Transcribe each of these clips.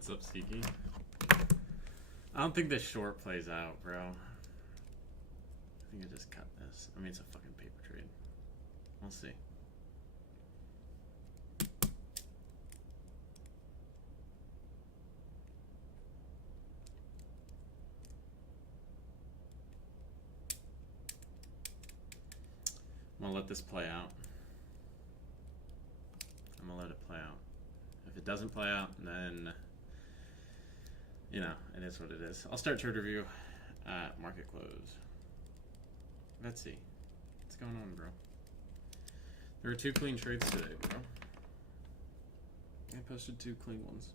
What's up, Steaky? I don't think this short plays out, bro. I think I just cut this. I mean, it's a fucking paper trade. We'll see. I'm gonna let this play out. I'm gonna let it play out. If it doesn't play out, then, you know, it is what it is. I'll start trade review at market close. Let's see. What's going on, bro? There were 2 clean trades today, bro. I posted 2 clean ones.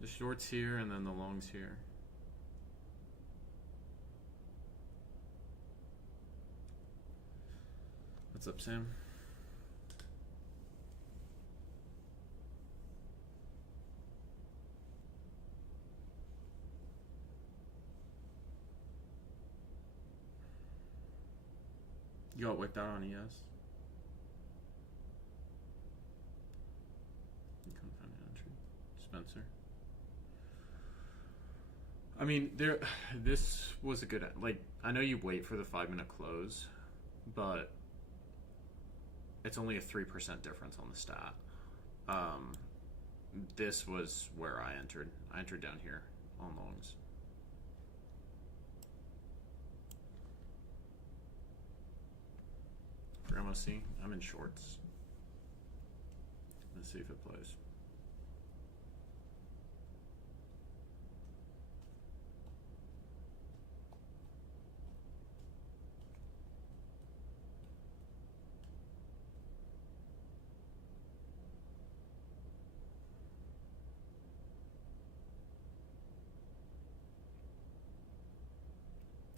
The shorts here and then the longs here. What's up, Sam? You got wiped out on ES? You couldn't find an entry. Spencer. I mean, this was a good, like, I know you wait for the 5-minute close, but it's only a 3% difference on the stat. This was where I entered. I entered down here on longs. For MOC, I'm in shorts. Let's see if it plays.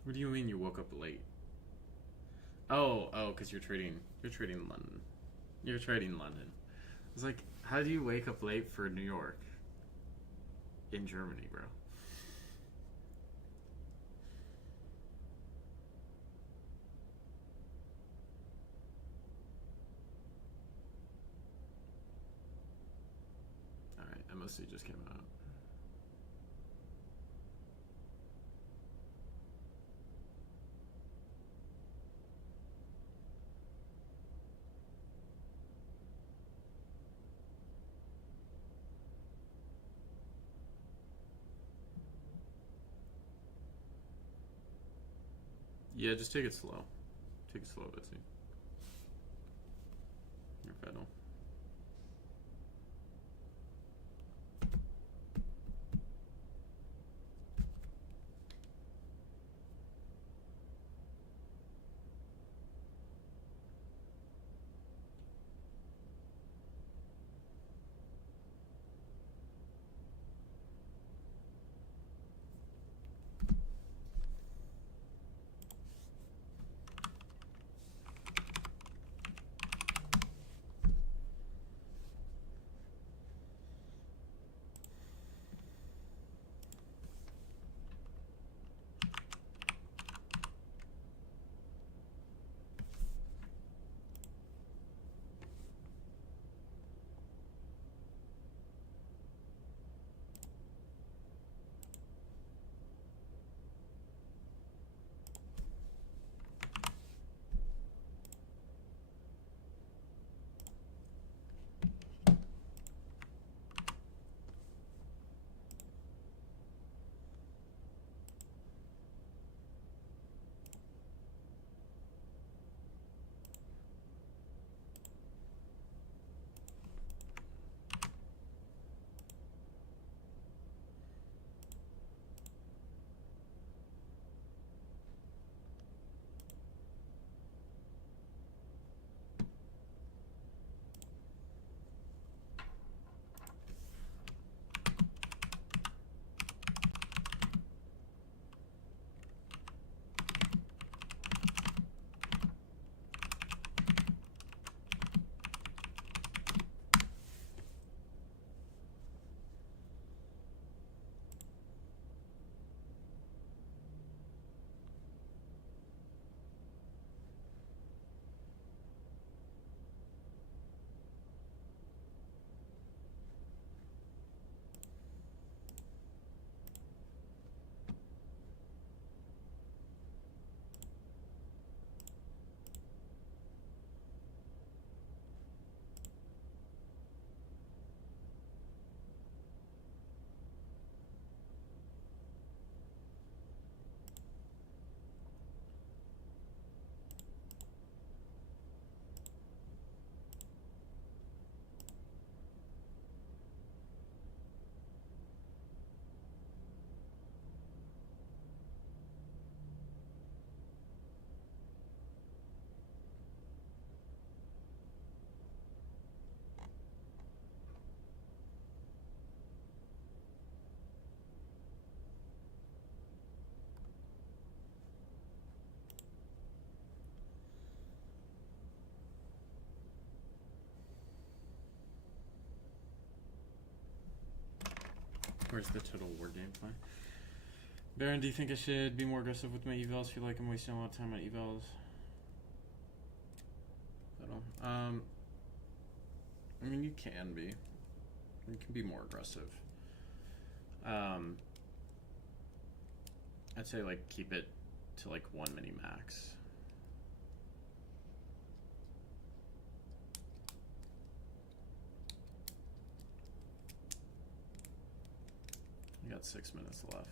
What do you mean you woke up late? Oh, because you're trading London. You're trading London. I was like, how do you wake up late for New York? In Germany, bro. Alright, MOC just came out. Yeah, just take it slow. Take it slow, Betsy. You're federal. Where's the total war gameplay? Baron, do you think I should be more aggressive with my evals? Feel like I'm wasting a lot of time on evals. I mean, you can be. You can be more aggressive. I'd say like keep it to like 1 mini max. You got 6 minutes left.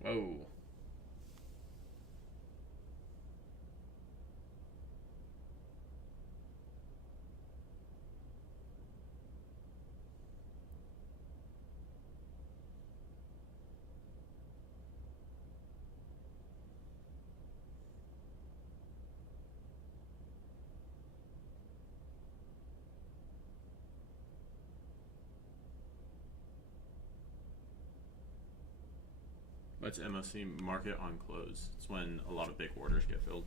Whoa. What's MOC? Market on close. It's when a lot of big orders get filled.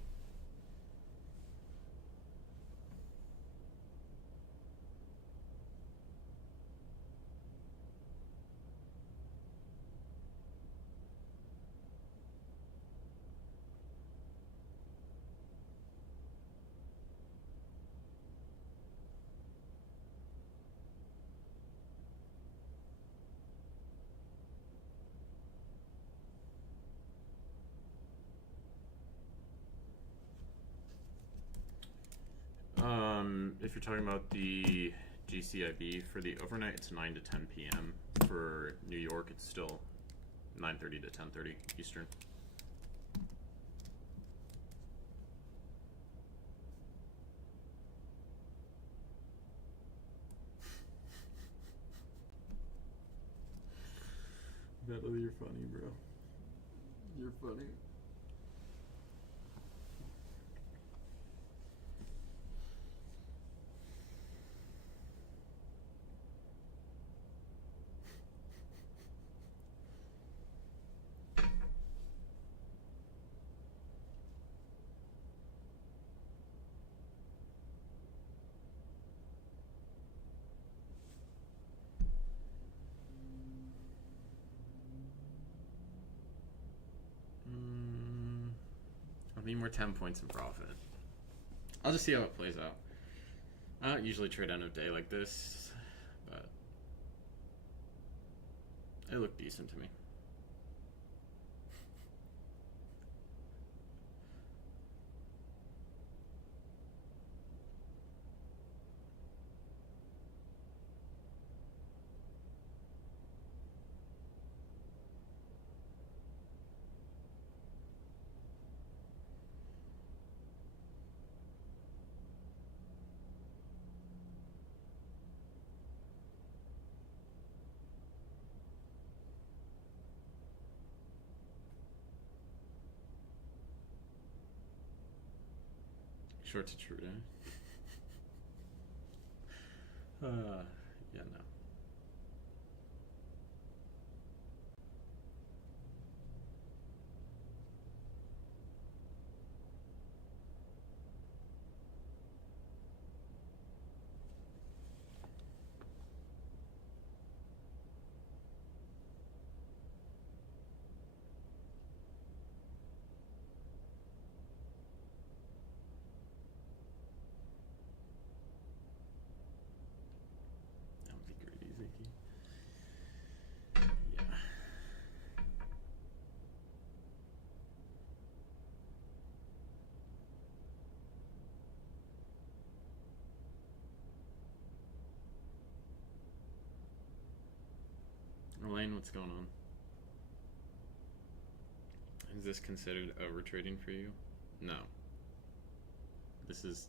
If you're talking about the GCIB for the overnight, it's 9 to 10 p.m. For New York, it's still 9:30 to 10:30 Eastern. Beto, you're funny, bro. You're funny. I need more 10 points in profit. I'll just see how it plays out. I don't usually trade end of day like this, but it looked decent to me. Short to true, yeah, no. That would be great. Elaine, what's going on? Is this considered over trading for you? No. This is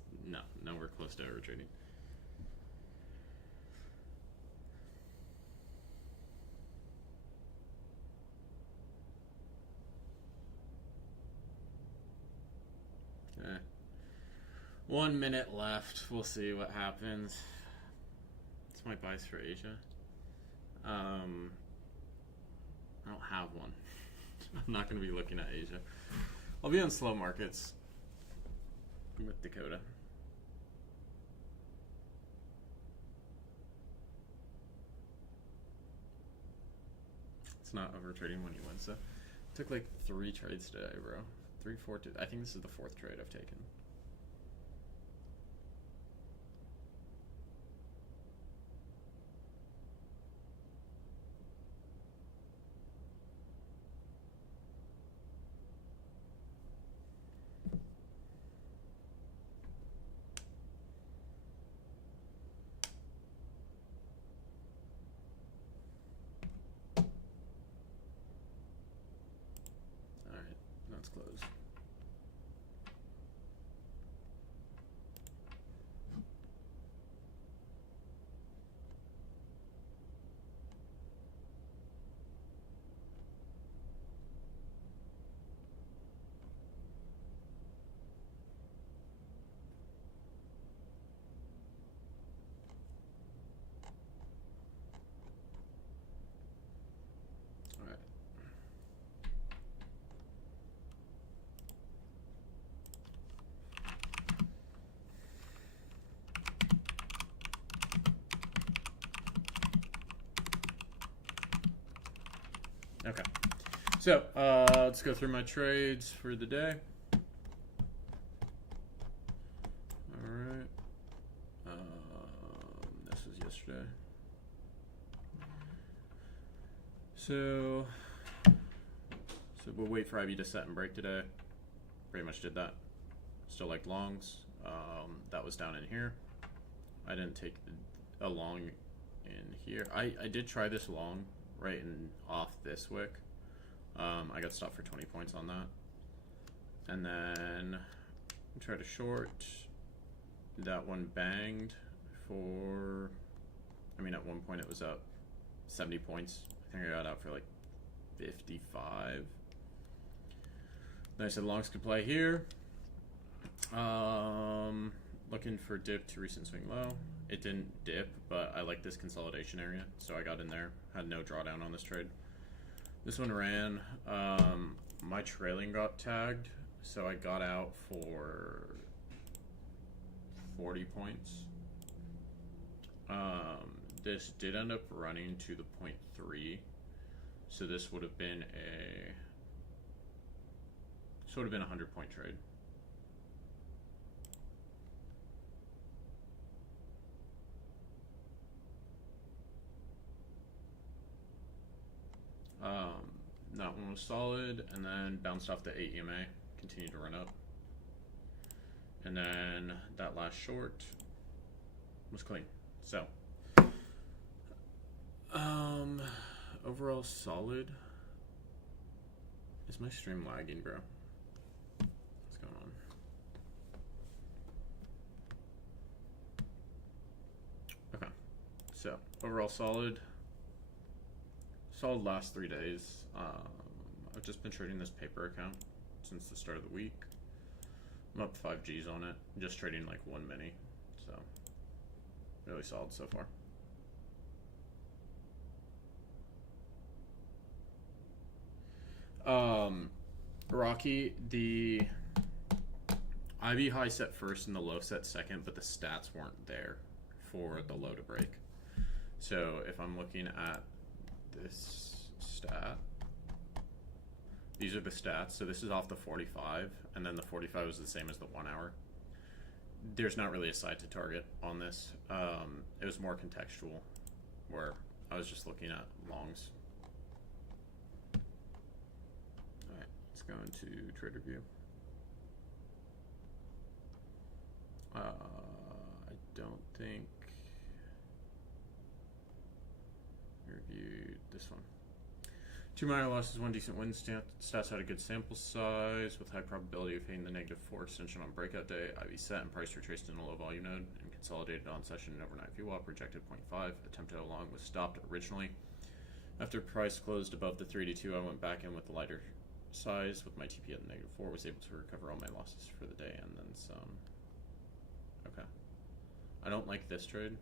nowhere close to over trading. Okay. 1 minute left. We'll see what happens. It's my buys for Asia. I don't have one. I'm not going to be looking at Asia. I'll be on slow markets with Dakota. It's not over trading when you win. So took like 3 trades today, bro. 3, 4. I think this is the 4th trade I've taken. Close. All right. Okay, so let's go through my trades for the day. All right, this was yesterday. So we'll wait for IB to set and break today. Pretty much did that. Still like longs. That was down in here. I didn't take a long in here. I did try this long right in off this wick. I got stopped for 20 points on that. And then tried to short. That one banged for, I mean, at one point it was up 70 points. I think I got out for like 55. Then I said longs could play here. Looking for dip to recent swing low. It didn't dip, but I like this consolidation area, so I got in there. Had no drawdown on this trade. This one ran. My trailing got tagged, so I got out for 40 points. This did end up running to the 0.3, so this would have been a 100-point trade. That one was solid, and then bounced off the 8 EMA, continued to run up. And then that last short was clean. So, overall solid. Is my stream lagging, bro? What's going on? Okay, so overall solid. Solid last 3 days. I've just been trading this paper account since the start of the week. I'm up 5 G's on it. Just trading like 1 mini. So, really solid so far. Rocky, the IB high set first and the low set second, but the stats weren't there for the low to break. So if I'm looking at this stat, these are the stats. So this is off the 45, and then the 45 is the same as the 1 hour. There's not really a side to target on this. It was more contextual, where I was just looking at longs. All right, let's go into trade review. I don't think reviewed this one. 2 minor losses, 1 decent win. Stats had a good sample size with high probability of hitting the -4 extension on breakout day. IV set and price retraced in a low volume node and consolidated on session and overnight VWAP. Rejected 0.5. Attempted along was stopped originally. After price closed above the 382, I went back in with the lighter size with my TP at the -4. Was able to recover all my losses for the day and then some. Okay. I don't like this trade.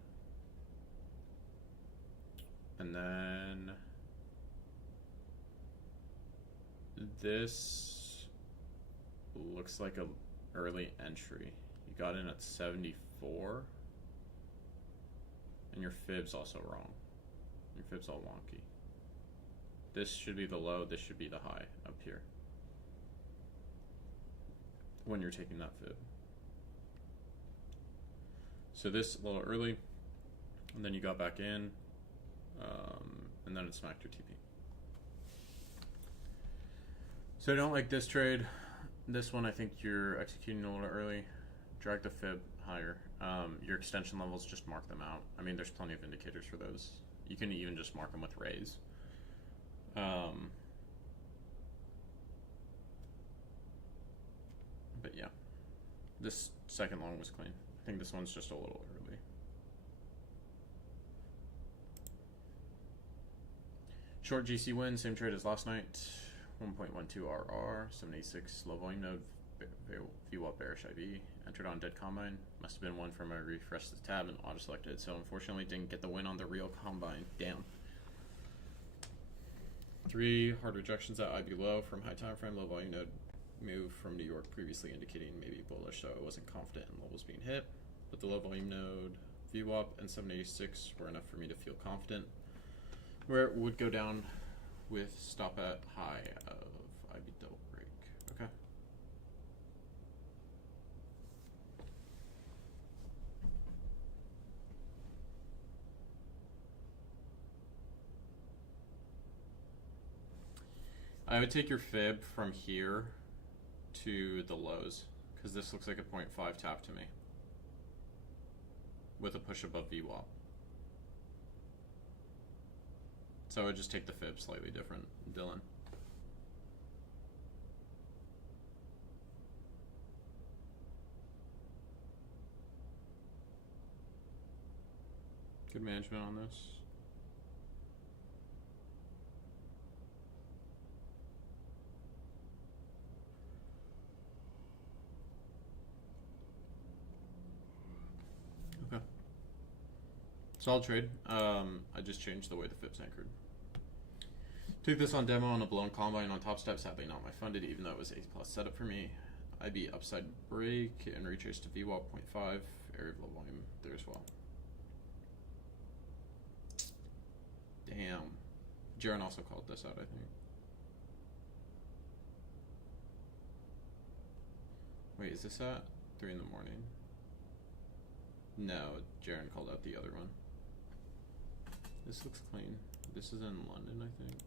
And then this looks like a early entry. You got in at 74 and your fib's also wrong. Your fib's all wonky. This should be the low, this should be the high up here when you're taking that fib. So this a little early, and then you got back in, and then it smacked your TP. So I don't like this trade. This one I think you're executing a little early. Drag the fib higher. Your extension levels, just mark them out. I mean, there's plenty of indicators for those. You can even just mark them with rays. But yeah, this second long was clean. I think this one's just a little early. Short GC win, same trade as last night. 1.12 RR, 786 low volume node, VWAP bearish IV. Entered on dead combine. Must have been one from a refresh the tab and auto selected. So unfortunately didn't get the win on the real combine. Damn. 3 hard rejections at IB low from high time frame, low volume node move from New York, previously indicating maybe bullish, so I wasn't confident in levels being hit. But the low volume node VWAP and 786 were enough for me to feel confident where it would go down with stop at high of IB double break. Okay. I would take your fib from here to the lows, because this looks like a 0.5 tap to me with a push above VWAP. So I would just take the fib slightly different, Dylan. Good management on this. Okay. Solid trade. I just changed the way the fib's anchored. Took this on demo on a blown combine on top step, sadly not my funded, even though it was A+ setup for me. IB upside break and retrace to VWAP 0.5, area of low volume there as well. Damn. Jaren also called this out, I think. Wait, is this at 3 in the morning? No, Jaren called out the other one. This looks clean. This is in London, I think.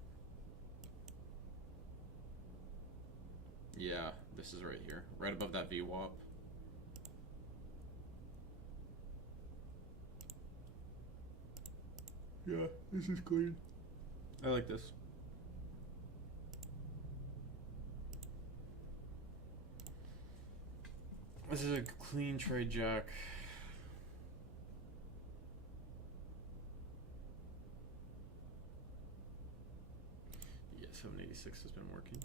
Yeah, this is right here. Right above that VWAP. Yeah, this is clean. I like this. This is a clean trade, Jack. Yeah, 786 has been working.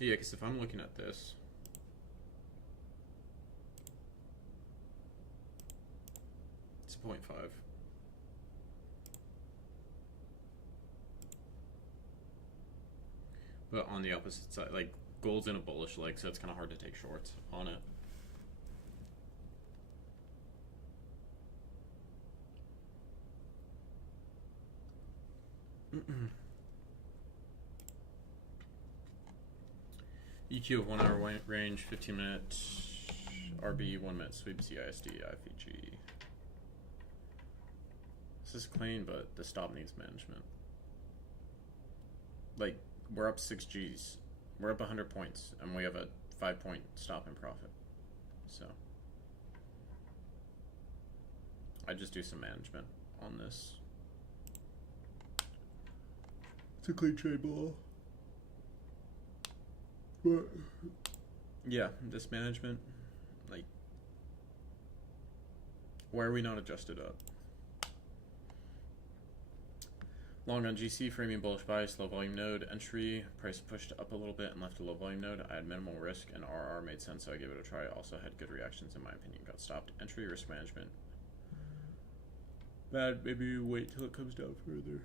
Yeah, because if I'm looking at this, it's a 0.5. But on the opposite side, like gold's in a bullish leg, so it's kind of hard to take shorts on it. EQ of 1 hour range, 15 minute RB, 1 minute sweep, CISD, IFEG. This is clean, but the stop needs management. Like, we're up 6 Gs. We're up 100 points, and we have a 5-point stop in profit. So I just do some management on this. It's a clean trade below. But yeah, this management, like, why are we not adjusted up? Long on GC, framing bullish bias, low volume node, entry, price pushed up a little bit and left a low volume node. I had minimal risk and RR made sense, so I gave it a try. Also had good reactions in my opinion, got stopped. Entry, risk management. Bad, maybe wait till it comes down further.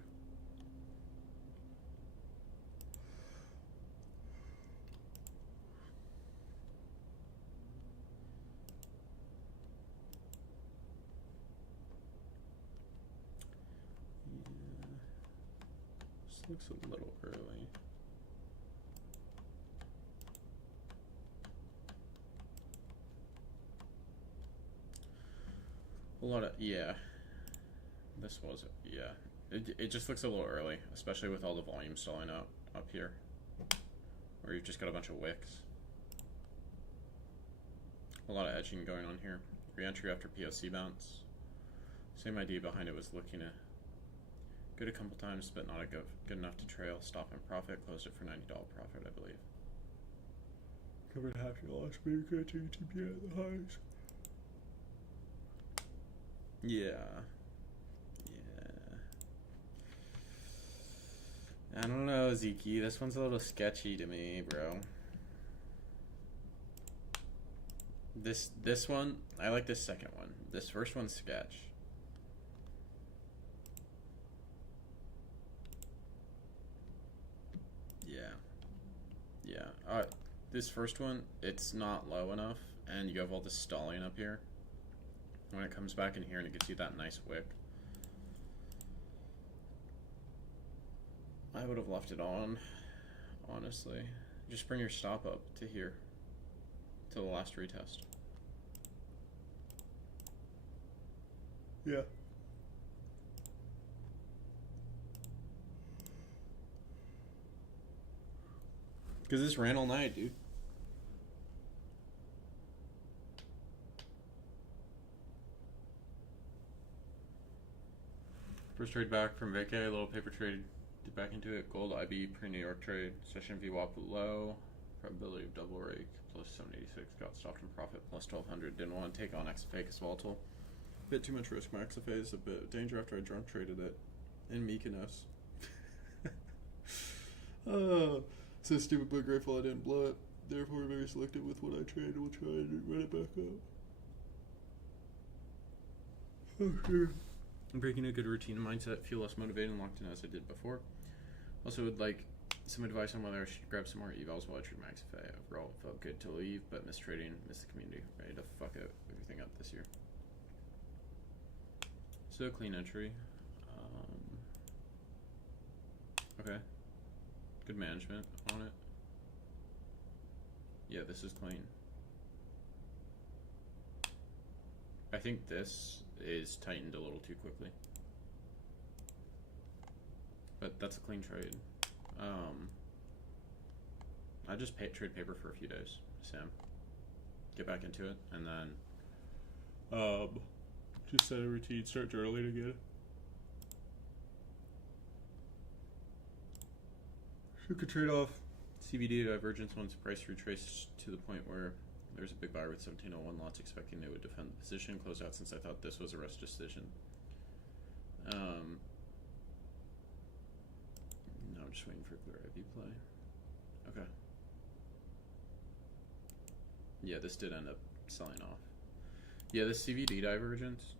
Looks a little early. A lot of, yeah. This was, yeah. It just looks a little early, especially with all the volume stalling out up here. Where you've just got a bunch of wicks. A lot of edging going on here. Re-entry after POC bounce. Same idea behind it was looking at good a couple times, but not a good enough to trail. Stop and profit. Closed it for $90 profit, I believe. Covered half your loss, but you're catching TPA at the highs. Yeah. I don't know, Zeke. This one's a little sketchy to me, bro. This one, I like this second one. This first one's sketch. Yeah. This first one, it's not low enough, and you have all this stalling up here. When it comes back in here and it gives you that nice wick, I would have left it on, honestly. Just bring your stop up to here, to the last retest. Yeah. Because this ran all night, dude. First trade back from vacay, a little paper trade back into it. Gold IB pre-New York trade. Session VWAP low. Probability of double rake plus 786. Got stopped in profit plus 1200. Didn't want to take on XFA because volatile. Bit too much risk. My XFA is a bit danger after I drunk traded it in Mykonos. Oh. So stupid but grateful I didn't blow it. Therefore very selective with what I trade. We'll try and run it back up. Oh sure. I'm breaking a good routine and mindset. Feel less motivated and locked in as I did before. Also would like some advice on whether I should grab some more evals while I trade my XFA. Overall it felt good to leave, but miss trading, miss the community. Ready to fuck everything up this year. So clean entry. Okay. Good management on it. Yeah, this is clean. I think this is tightened a little too quickly. But that's a clean trade. I just trade paper for a few days, Sam. Get back into it, and then just set a routine, start journaling again. You could trade off CVD divergence once price retraced to the point where there's a big buyer with 1701 lots expecting they would defend the position. Close out since I thought this was a rest decision. No, I'm just waiting for clear IV play. Okay. Yeah, this did end up selling off. Yeah, this CVD divergence.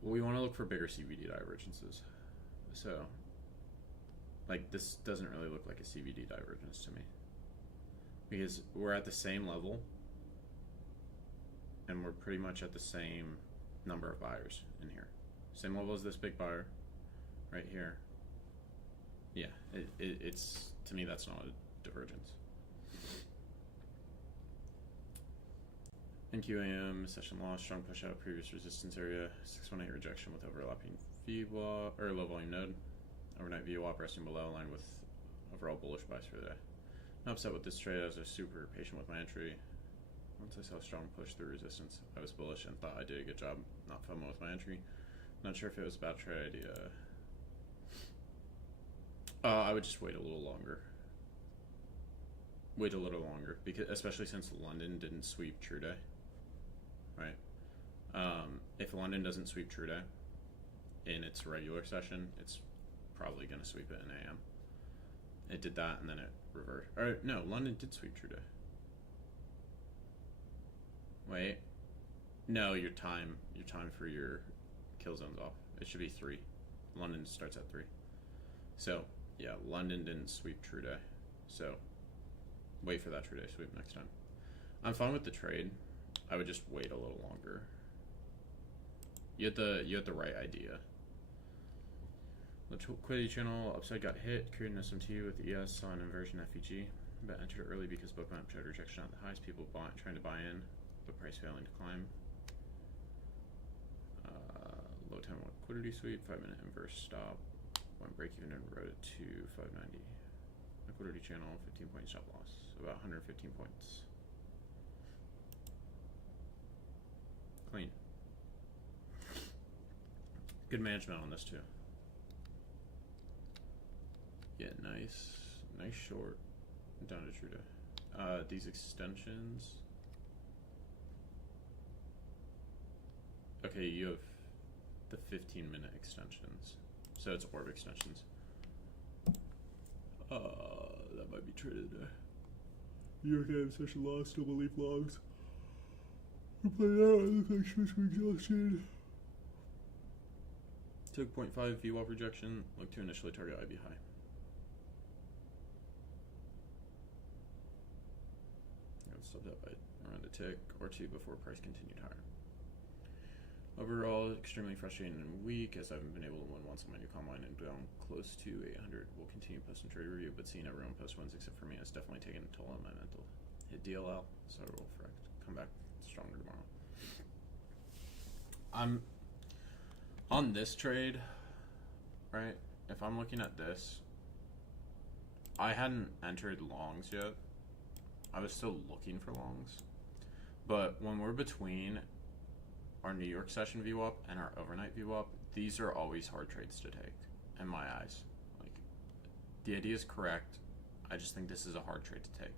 Well, we want to look for bigger CVD divergences. So, like, this doesn't really look like a CVD divergence to me. Because we're at the same level, and we're pretty much at the same number of buyers in here. Same level as this big buyer, right here. Yeah, it's, to me, that's not a divergence. NQAM, session loss, strong push out, previous resistance area, 618 rejection with overlapping VWAP, or low volume node. Overnight VWAP resting below, aligned with overall bullish buys for the day. I'm upset with this trade. I was super patient with my entry. Once I saw a strong push through resistance, I was bullish and thought I did a good job not FOMO with my entry. Not sure if it was a bad trade idea. I would just wait a little longer. Because especially since London didn't sweep True Day, right? If London doesn't sweep True Day in its regular session, it's probably going to sweep it in AM. It did that and then it reversed. Or no, London did sweep True Day. Wait, no, your time for your kill zone's off. It should be 3. London starts at 3. So yeah, London didn't sweep True Day. So wait for that True Day sweep next time. I'm fine with the trade. I would just wait a little longer. You had the right idea. Liquidity channel upside got hit, created an SMT with ES, saw an inversion FEG, but entered early because bookmap showed rejection at the highs. People trying to buy in, but price failing to climb. Low time liquidity sweep, 5-minute inverse stop. Went break even and wrote it to 590. Liquidity channel, 15-point stop loss, about 115 points. Clean. Good management on this too. Yeah, nice short down to True Day. These extensions. Okay, you have the 15-minute extensions, so it's orb extensions. That might be traded today. New York AM session loss, still believe logs. We played out, I look like Swiss were exhausted. Took 0.5 VWAP rejection, look to initially target IB high. Stop that by around a tick or 2 before price continued higher. Overall, extremely frustrating and weak as I haven't been able to win once on my new combine and down close to 800. We'll continue posting trade review, but seeing everyone post wins except for me has definitely taken a toll on my mental. Hit DLL, so I will come back stronger tomorrow. I'm on this trade, right? If I'm looking at this, I hadn't entered longs yet. I was still looking for longs, but when we're between our New York session VWAP and our overnight VWAP, these are always hard trades to take, in my eyes. Like, the idea is correct. I just think this is a hard trade to take.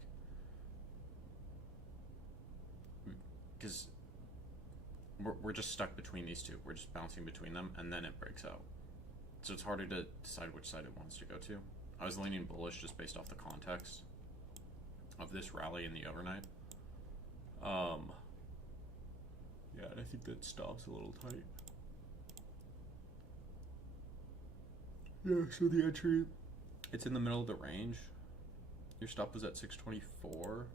Because we're just stuck between these two. We're just bouncing between them, and then it breaks out. So it's harder to decide which side it wants to go to. I was leaning bullish just based off the context of this rally in the overnight. Yeah, and I think that stop's a little tight. Yeah, so the entry, it's in the middle of the range. Your stop was at 624.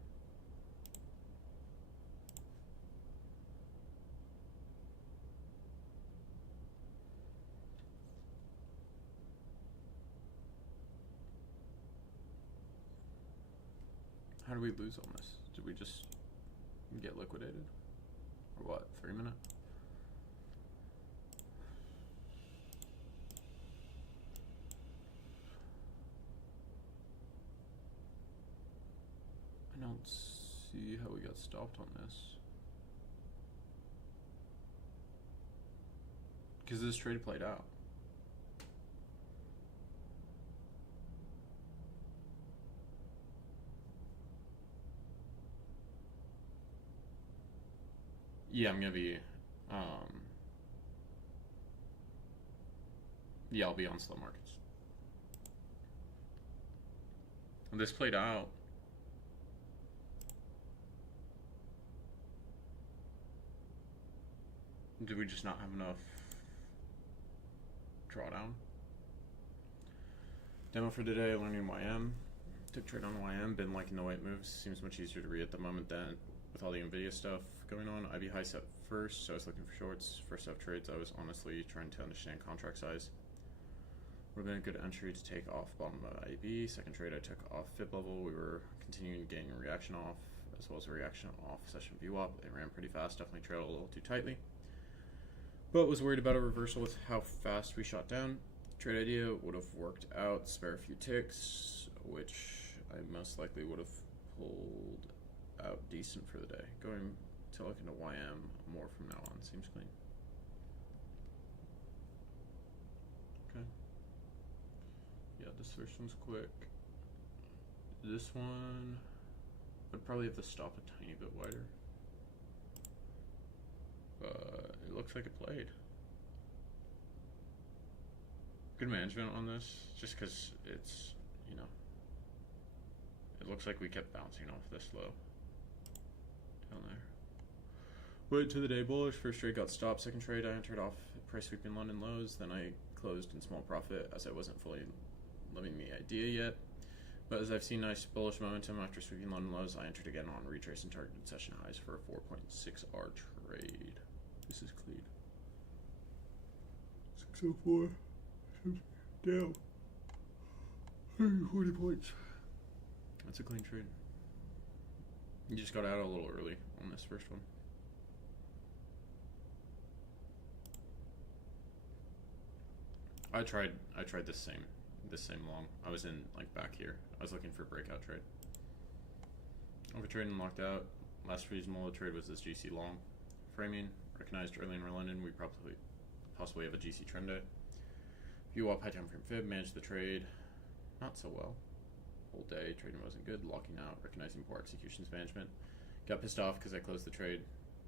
How do we lose on this? Did we just get liquidated? Or what, 3 minute? I don't see how we got stopped on this. Because this trade played out. Yeah, I'm gonna be, yeah, I'll be on slow markets. And this played out. Did we just not have enough drawdown? Demo for today, learning YM. Took trade on YM, been liking the way it moves. Seems much easier to read at the moment than with all the NVIDIA stuff going on. IB high set first, so I was looking for shorts. First up trades, I was honestly trying to understand contract size. Would have been a good entry to take off bottom of IB. Second trade I took off FIP level. We were continuing getting a reaction off, as well as a reaction off session VWAP. It ran pretty fast, definitely trailed a little too tightly. But was worried about a reversal with how fast we shot down. Trade idea would have worked out, spare a few ticks, which I most likely would have pulled out decent for the day. Going to look into YM more from now on, seems clean. Okay. Yeah, this first one's quick. This one, I'd probably have to stop a tiny bit wider. But it looks like it played. Good management on this, just because it's, you know, it looks like we kept bouncing off this low down there. Went to the day bullish. First trade got stopped. Second trade I entered off price sweeping London lows. Then I closed in small profit as I wasn't fully loving the idea yet. But as I've seen nice bullish momentum after sweeping London lows, I entered again on retracing targeted session highs for a 4.6R trade. This is clean. 604. Down 140 points. That's a clean trade. You just got out a little early on this first one. I tried this same long. I was in like back here. I was looking for a breakout trade. Overtrade and locked out. Last reasonable trade was this GC long. Framing recognized early in London. We possibly have a GC trend day. VWAP high time frame fib, managed the trade not so well. Whole day trading wasn't good, locking out, recognizing poor executions management. Got pissed off because I closed the trade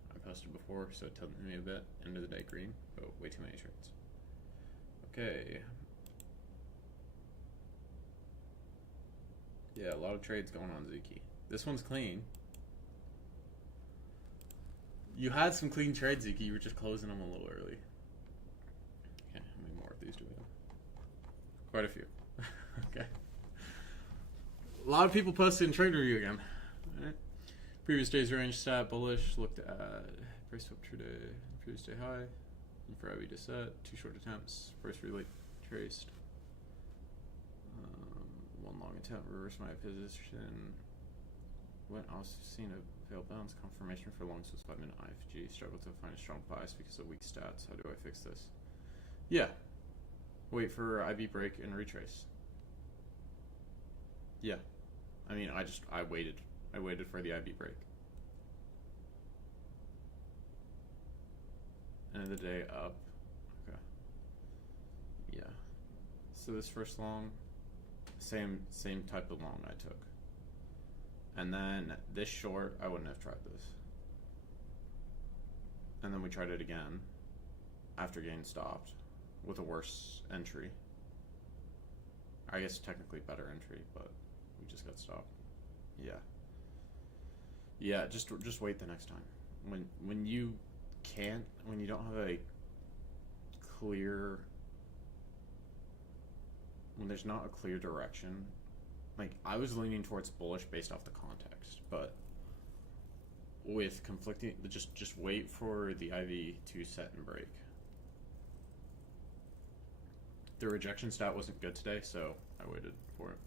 I posted before, so it tilted me a bit. End of the day green, but way too many trades. Okay. Yeah, a lot of trades going on Zuki. This one's clean. You had some clean trades, Zuki. You were just closing them a little early. Okay, how many more of these do we have? Quite a few. Okay. A lot of people posted in trade review again. All right. Previous day's range stat bullish. Looked at price up today. Previous day high. And for IB to set. 2 short attempts. First relate traced. One long attempt. Reverse my position. Went also seen a failed bounce. Confirmation for longs was 5 minute IFG. Struggled to find a strong bias because of weak stats. How do I fix this? Yeah. Wait for IB break and retrace. Yeah. I mean, I waited. I waited for the IB break. End of the day up. Okay. Yeah. So this first long, same type of long I took. And then this short, I wouldn't have tried this. And then we tried it again after gain stopped with a worse entry. I guess technically better entry, but we just got stopped. Yeah. Yeah, just wait the next time. When you don't have a clear, when there's not a clear direction, like I was leaning towards bullish based off the context, but with conflicting, just wait for the IV to set and break. The rejection stat wasn't good today, so I waited for it.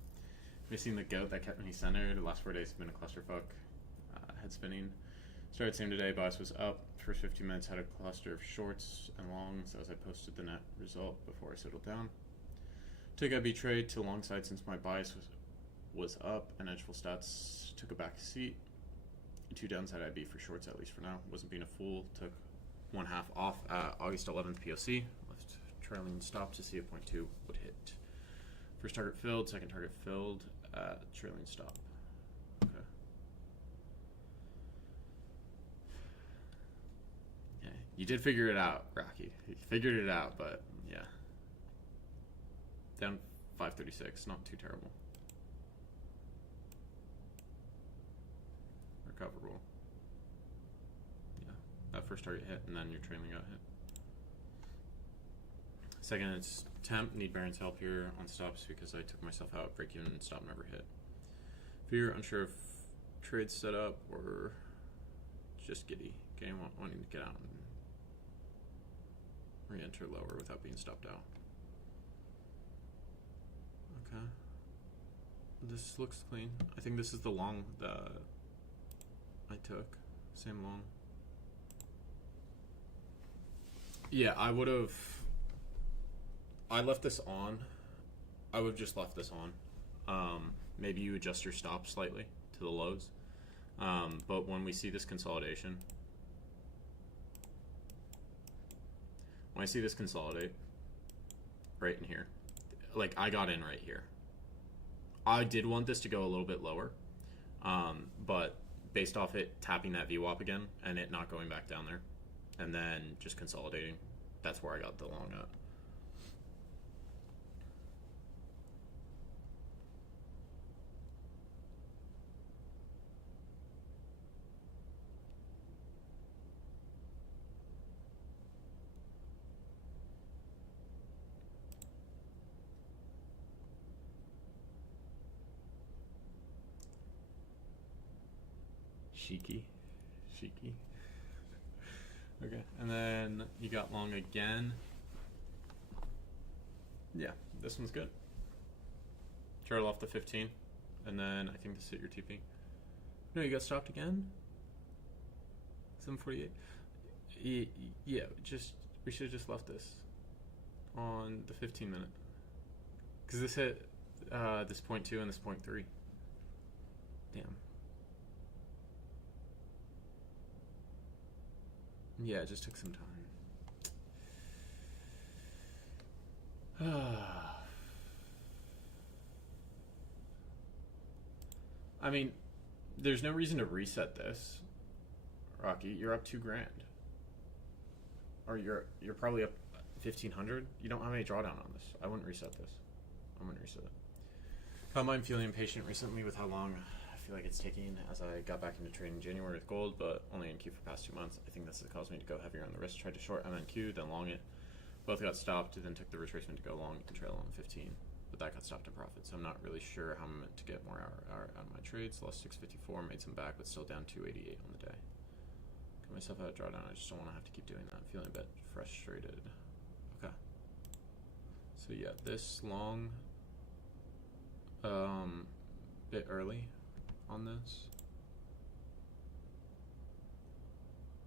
Missing the goat that kept me centered. The last 4 days have been a clusterfuck. Head spinning. Started same today. Bias was up. First 15 minutes had a cluster of shorts and longs as I posted the net result before I settled down. Took IB trade to long side since my bias was up and edgeful stats took a back seat. 2 downside IB for shorts at least for now. Wasn't being a fool. Took 1/2 off at August 11th POC. Left trailing stop to see a 0.2 would hit. First target filled. Second target filled at trailing stop. Okay. Okay. You did figure it out, Rocky. You figured it out, but yeah. Down 536. Not too terrible. Recoverable. Yeah. That first target hit, and then your trailing got hit. Second, it's temp. Need Baron's help here on stops because I took myself out. Break even and stop never hit. If you're unsure if trade's set up or just giddy, okay, wanting to get out and re-enter lower without being stopped out. Okay. This looks clean. I think this is the long that I took. Same long. Yeah, I would have I left this on. I would have just left this on. Maybe you adjust your stop slightly to the lows. But when we see this consolidation, when I see this consolidate right in here, like I got in right here. I did want this to go a little bit lower, but based off it tapping that VWAP again and it not going back down there, and then just consolidating, that's where I got the long at. Cheeky. Okay, and then you got long again. Yeah, this one's good. Turtle off the 15, and then I think this hit your TP. No, you got stopped again? 748. Yeah, we should have just left this on the 15 minute. Because this hit this 0.2 and this 0.3. Damn. Yeah, it just took some time. I mean, there's no reason to reset this, Rocky. You're up $2,000, or you're probably up 1,500. You don't have any drawdown on this. I wouldn't reset this. I'm gonna reset it. I'm feeling impatient recently with how long I feel like it's taking as I got back into trading in January with gold, but only NQ for past 2 months. I think this has caused me to go heavier on the risk. Tried to short MNQ, then long it. Both got stopped, then took the retracement to go long and trail on 15. But that got stopped in profit, so I'm not really sure how I'm meant to get more out of my trades. Lost 654, made some back, but still down 288 on the day. Got myself out of drawdown. I just don't want to have to keep doing that. I'm feeling a bit frustrated. Okay. So yeah, this long, bit early on this.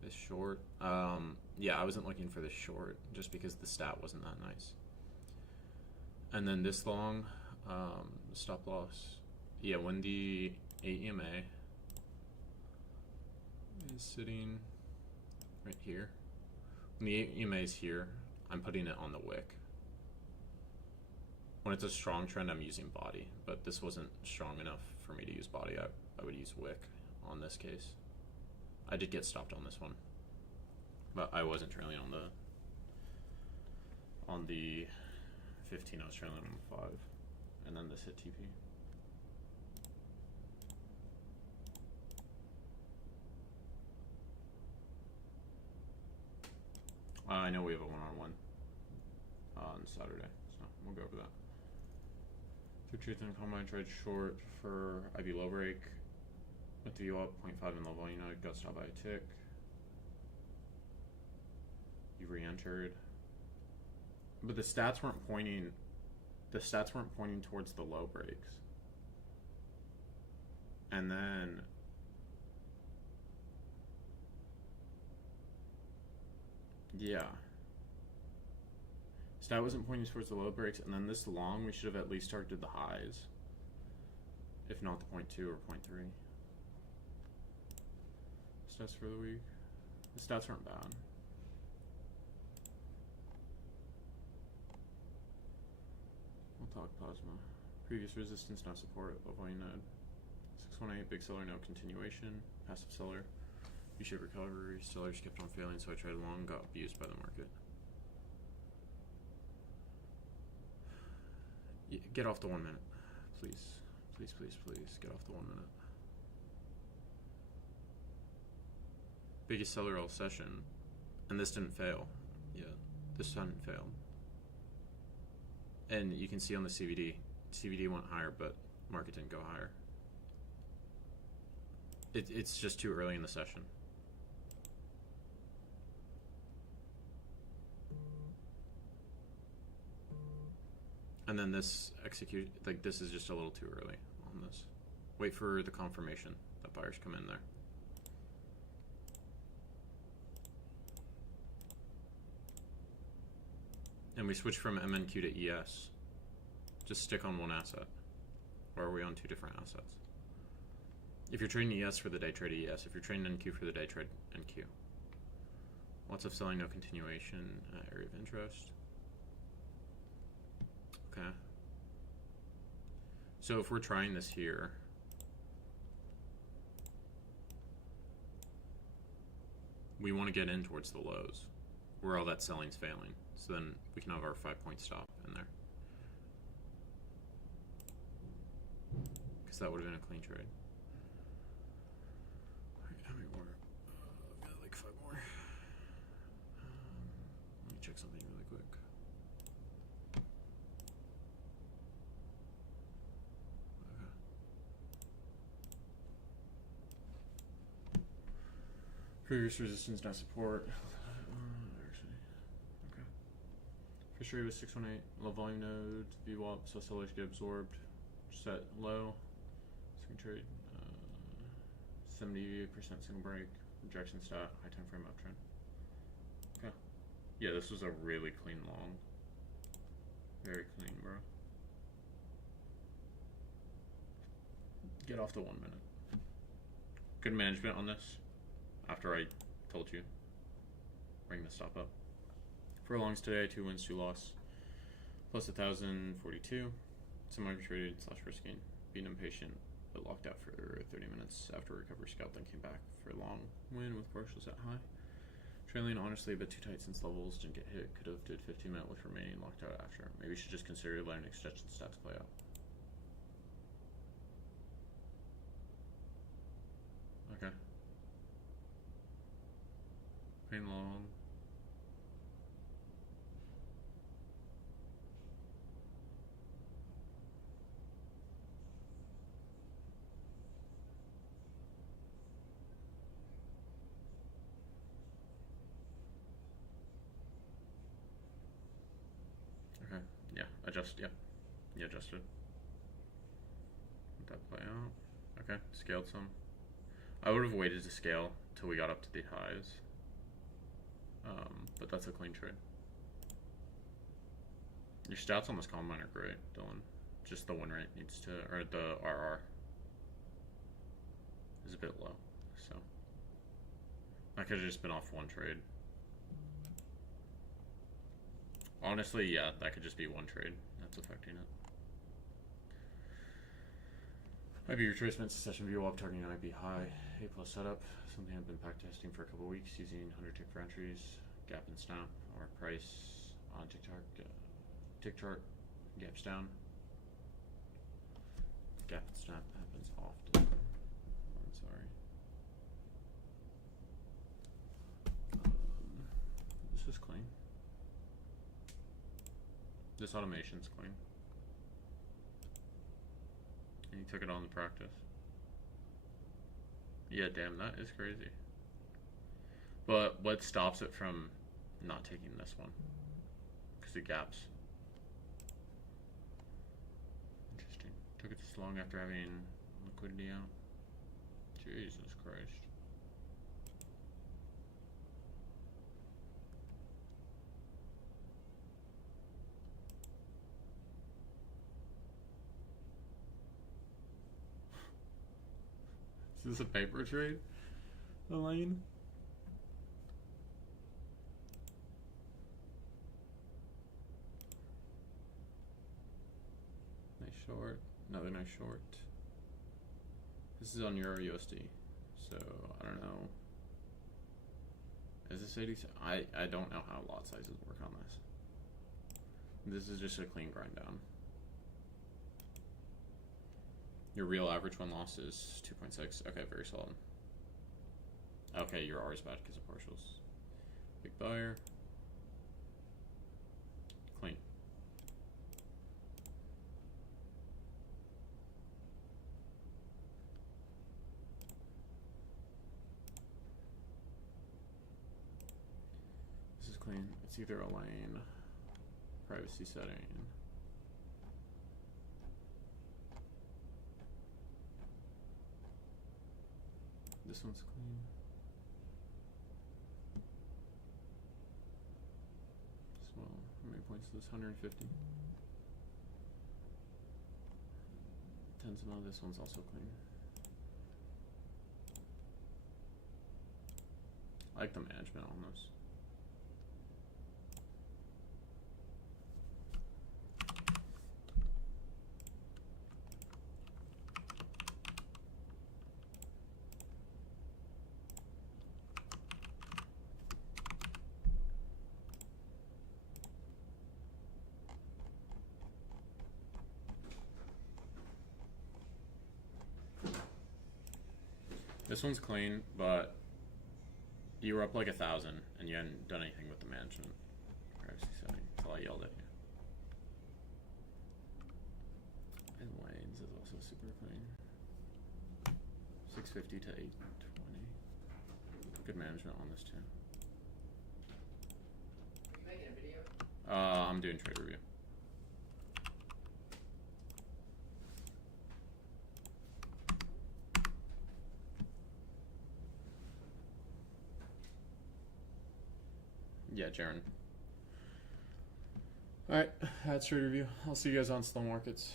This short, yeah, I wasn't looking for this short just because the stat wasn't that nice. And then this long, stop loss. Yeah, when the 8 EMA is sitting right here. When the 8 EMA is here, I'm putting it on the wick. When it's a strong trend, I'm using body, but this wasn't strong enough for me to use body. I would use wick on this case. I did get stopped on this one, but I wasn't trailing on the 15. I was trailing on the 5, and then this hit TP. I know we have a one-on-one on Saturday, so we'll go over that. Took truth and combine, tried short for IB low break. Went to VWAP 0.5 in low volume. Got stopped by a tick. You re-entered, but the stats weren't pointing. The stats weren't pointing towards the low breaks. And then yeah, stat wasn't pointing towards the low breaks, and then this long we should have at least targeted the highs, if not the 0.2 or 0.3. Stats for the week. The stats weren't bad. We'll talk plasma. Previous resistance, now support. Low volume node. 618, big seller, no continuation. Passive seller. U-shaped recovery. Sellers kept on failing, so I tried long, got abused by the market. Get off the 1 minute. Please. Please, please, please. Get off the 1 minute. Biggest seller all session, and this didn't fail. Yeah, this hadn't failed. And you can see on the CVD went higher, but market didn't go higher. It's just too early in the session. And then this execute, like this is just a little too early on this. Wait for the confirmation that buyers come in there. and we switch from MNQ to ES. Just stick on one asset. Or are we on two different assets? If you're trading ES for the day, trade ES. If you're trading NQ for the day, trade NQ. Lots of selling, no continuation, area of interest. Okay. So if we're trying this here, we want to get in towards the lows where all that selling's failing. So then we can have our 5-point stop in there. Because that would have been a clean trade. How many more? I've got like 5 more. Let me check something really quick. Okay. Previous resistance, now support. Actually, okay. Fish rate was 618. Low volume node. VWAP. So sellers get absorbed. Set low. Swing trade. 70% single break. Rejection stat. High time frame uptrend. Okay. Yeah, this was a really clean long. Very clean, bro. Get off the 1 minute. Good management on this. After I told you. Bring the stop up. For longs today, 2 wins, 2 loss. Plus 1,042. Semi-traded / risking. Being impatient, but locked out for 30 minutes after recovery scalp, then came back for a long win with partials at high. Trailing honestly a bit too tight since levels didn't get hit. Could have did 15 minute with remaining locked out after. Maybe you should just consider letting extension stats play out. Okay. Playing long. Okay. Yeah. Adjust. Yeah. You adjusted. Let that play out. Okay. Scaled some. I would have waited to scale till we got up to the highs. But that's a clean trade. Your stats on this combine are great, Dylan. Just the win rate needs to, or the RR is a bit low. So I could have just been off one trade. Honestly, yeah, that could just be one trade that's affecting it. Might be retracement, session view up, targeting might be high. A plus setup, something I've been back testing for a couple of weeks using 100 tick for entries, gap and snap, or price on tick chart, gaps down. Gap and snap happens often. I'm sorry. This is clean. This automation's clean. And you took it on in practice. Yeah, damn, that is crazy. But what stops it from not taking this one? Because it gaps. Interesting. Took it this long after having liquidity out. Jesus Christ. Is this a paper trade, Elaine? Nice short. Another nice short. This is on Euro USD, so I don't know. Is this 80? I don't know how lot sizes work on this. This is just a clean grind down. Your real average win loss is 2.6. Okay, very solid. Okay, your R is bad because of partials. Big buyer. Clean. This is clean. It's either a lane, privacy setting. This one's clean. As well. How many points is this? 150. 10 this one's also clean. I like the management on this. This one's clean, but you were up like 1,000 and you hadn't done anything with the management. Privacy setting until I yelled at you. And Wayne's is also super clean. 650 to 820. Good management on this too. Are you making a video? I'm doing trade review. Yeah, Jaren. Alright, that's trade review. I'll see you guys on Slow Markets.